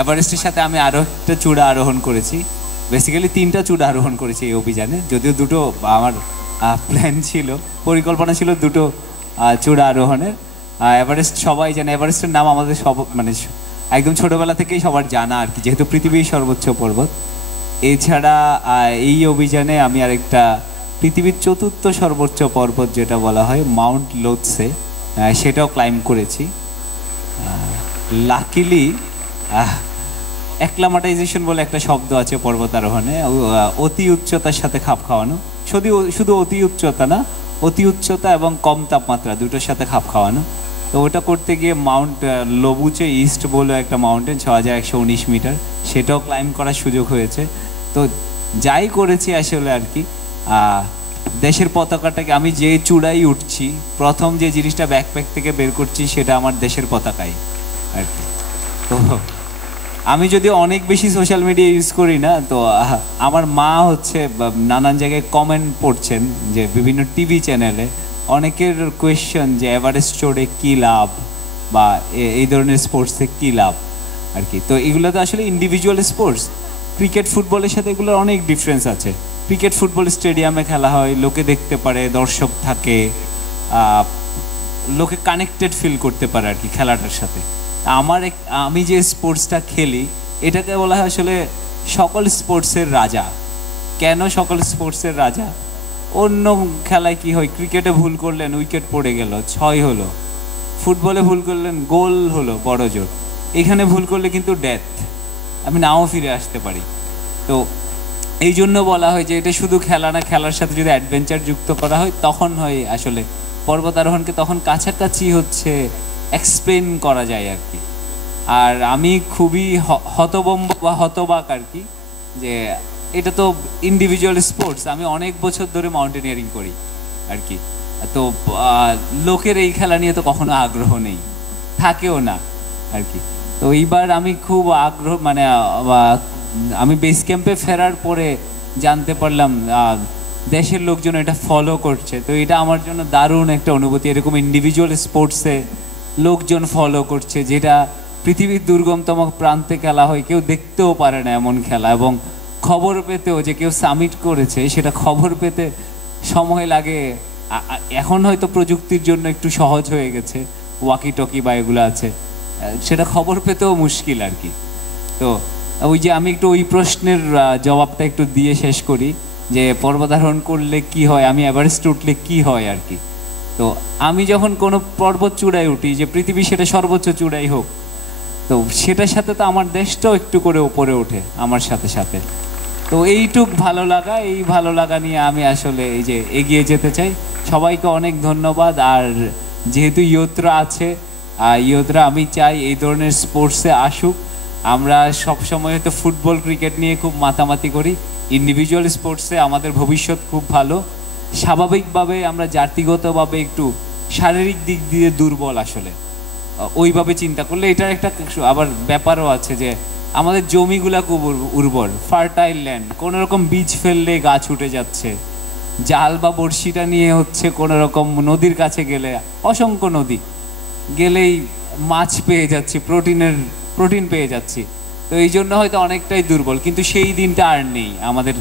এভারেস্টের সাথে আমি আরও একটা চূড়া আরোহণ করেছি, বেসিক্যালি 3টা চূড়া আরোহণ করেছি এই অভিযানে, যদিও দুটো আমার প্ল্যান ছিল, পরিকল্পনা ছিল দুটো চূড়া আরোহণের। এভারেস্ট সবাই জানে, এভারেস্টের নাম আমাদের সব মানে একদম ছোটোবেলা থেকেই সবার জানা আর কি, যেহেতু পৃথিবীর সর্বোচ্চ পর্বত। এছাড়া এই অভিযানে আমি আরেকটা পৃথিবীর 4র্থ সর্বোচ্চ পর্বত যেটা বলা হয় মাউন্ট লোৎসে, সেটাও ক্লাইম্ব করেছি। লাকিলি অ্যাক্লামাটাইজেশন বলে একটা শব্দ আছে পর্বতারোহণে, অতি উচ্চতার সাথে খাপ খাওয়ানো, শুধু অতি উচ্চতা না, অতি উচ্চতা এবং কম তাপমাত্রা দুটোর সাথে খাপ খাওয়ানো। তো ওটা করতে গিয়ে মাউন্ট লোবুচে ইস্ট বলে একটা মাউন্টেন 6119 মিটার, সেটাও ক্লাইম্ব করার সুযোগ হয়েছে। তো যাই করেছি আসলে আর কি, দেশের পতাকাটাকে আমি যে চূড়াই উঠছি প্রথম যে জিনিসটা ব্যাকপ্যাক থেকে বের করছি সেটা আমার দেশের পতাকাই আর কি। তো আমি যদি অনেক বেশি সোশ্যাল মিডিয়া ইউজ করি না, তো আমার মা হচ্ছে নানান জায়গায় কমেন্ট পড়ছেন যে বিভিন্ন টিভি চ্যানেলে অনেকের কোয়েশ্চেন যে এভারেস্ট চড়ে কী লাভ বা এই ধরনের স্পোর্টসে কী লাভ আর কি। তো এগুলো তো আসলে ইন্ডিভিজুয়াল স্পোর্টস, ক্রিকেট ফুটবলের সাথে এগুলোর অনেক ডিফারেন্স আছে। ক্রিকেট ফুটবল স্টেডিয়ামে খেলা হয়, লোকে দেখতে পারে, দর্শক থাকে, লোকে কানেক্টেড ফিল করতে পারে আর কি খেলাটার সাথে। আমি যে স্পোর্টসটা খেলি এটাকে বলা হয় আসলে সকল স্পোর্টসের রাজা। কেন সকল স্পোর্টসের রাজা? অন্য খেলায় কি হয়, ক্রিকেটে ভুল করলেন উইকেট পড়ে গেল 6 হলো, ফুটবলে ভুল করলেন গোল হলো বড় জোর, এখানে ভুল করলে কিন্তু ডেথ, আমি নাও ফিরে আসতে পারি। তো এই জন্য বলা হয় যে এটা শুধু খেলা না, খেলার সাথে যদি অ্যাডভেঞ্চার যুক্ত করা হয় তখন হয় আসলে পর্বতারোহণকে তখন কাছাকাছি হচ্ছে এক্সপ্লেন করা যায় আর কি। আর আমি খুবই হতবম্ব বা হতবাক আর কি, যে এটা তো ইন্ডিভিজুয়াল স্পোর্টস, আমি অনেক বছর ধরে মাউন্টেনিয়ারিং করি আর কি, তো লোকের এই খেলা নিয়ে তো কখনো আগ্রহ নেই, থাকেও না আর কি। তো এইবার আমি খুব আগ্রহ মানে আমি বেস ক্যাম্পে ফেরার পরে জানতে পারলাম দেশের লোকজন এটা ফলো করছে। তো এটা আমার জন্য দারুণ একটা অনুভূতি, এরকম ইন্ডিভিজুয়াল স্পোর্টসে লোকজন ফলো করছে, যেটা পৃথিবীর দুর্গমতম প্রান্তে খেলা হয়, কেউ দেখতেও পারে না এমন খেলা, এবং খবর পেতেও যে কেউ সামিট করেছে সেটা খবর পেতে সময় লাগে। এখন হয়তো প্রযুক্তির জন্য একটু সহজ হয়ে গেছে, ওয়াকি টকি বা এগুলো আছে, সেটা খবর পেতেও মুশকিল আর কি। তো ওই যে আমি একটু ওই প্রশ্নের জবাবটা একটু দিয়ে শেষ করি যে পর্বতারোহণ করলে কি হয়, আমি এভারেস্ট উঠলে কি হয় আর কি। তো আমি যখন কোনো পর্বত চূড়ায় উঠি, যে পৃথিবী সেটা সর্বোচ্চ চূড়াই হোক, তো সেটার সাথে তো আমার দেশটাও একটু করে উপরে ওঠে আমার সাথে সাথে। তো এইটুক ভালো লাগা, এই ভালো লাগা নিয়ে আমি আসলে এই যে এগিয়ে যেতে চাই। সবাইকে অনেক ধন্যবাদ। আর যেহেতু ইয়তরা আছে, ইয়তরা আমি চাই এই ধরনের স্পোর্টসে আসুক। আমরা সবসময় হয়তো ফুটবল ক্রিকেট নিয়ে খুব মাতামাতি করি, ইন্ডিভিজুয়াল স্পোর্টসে আমাদের ভবিষ্যৎ খুব ভালো। স্বাভাবিকভাবে আমরা জাতিগতভাবে একটু শারীরিক দিক দিয়ে দুর্বল, আসলে ওইভাবে চিন্তা করলে এটার একটা আবার ব্যাপারও আছে যে আমাদের জমিগুলা খুব উর্বর, ফার্টাইল ল্যান্ড, কোনো রকম বীজ ফেললে গাছ উঠে যাচ্ছে, জাল বা বড়শিটা নিয়ে হচ্ছে কোনো রকম নদীর কাছে গেলে, অসংখ্য নদী গেলেই মাছ পেয়ে যাচ্ছি, প্রোটিন পেয়ে যাচ্ছি। তো এই জন্য হয়তো অনেকটাই দুর্বল, কিন্তু সেই দিনটা আর নেই। আমাদের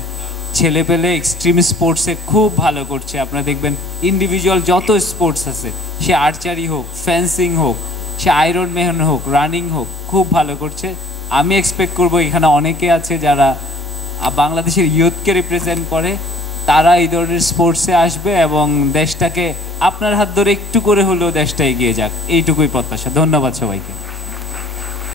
ছেলে পেলে এক্সট্রিম স্পোর্টসে খুব ভালো করছে। আপনারা দেখবেন ইন্ডিভিজুয়াল যত স্পোর্টস আছে, সে আর্চারি হোক, ফেন্সিং হোক, সে আয়রন ম্যান হোক, রানিং হোক, খুব ভালো করছে। আমি এক্সপেক্ট করব এখানে অনেকে আছে যারা বাংলাদেশের ইয়ুথকে রিপ্রেজেন্ট করে, তারা এই ধরনের স্পোর্টসে আসবে এবং দেশটাকে আপনার হাত ধরে একটু করে হলেও দেশটা এগিয়ে যাক, এইটুকুই প্রত্যাশা। ধন্যবাদ সবাইকে।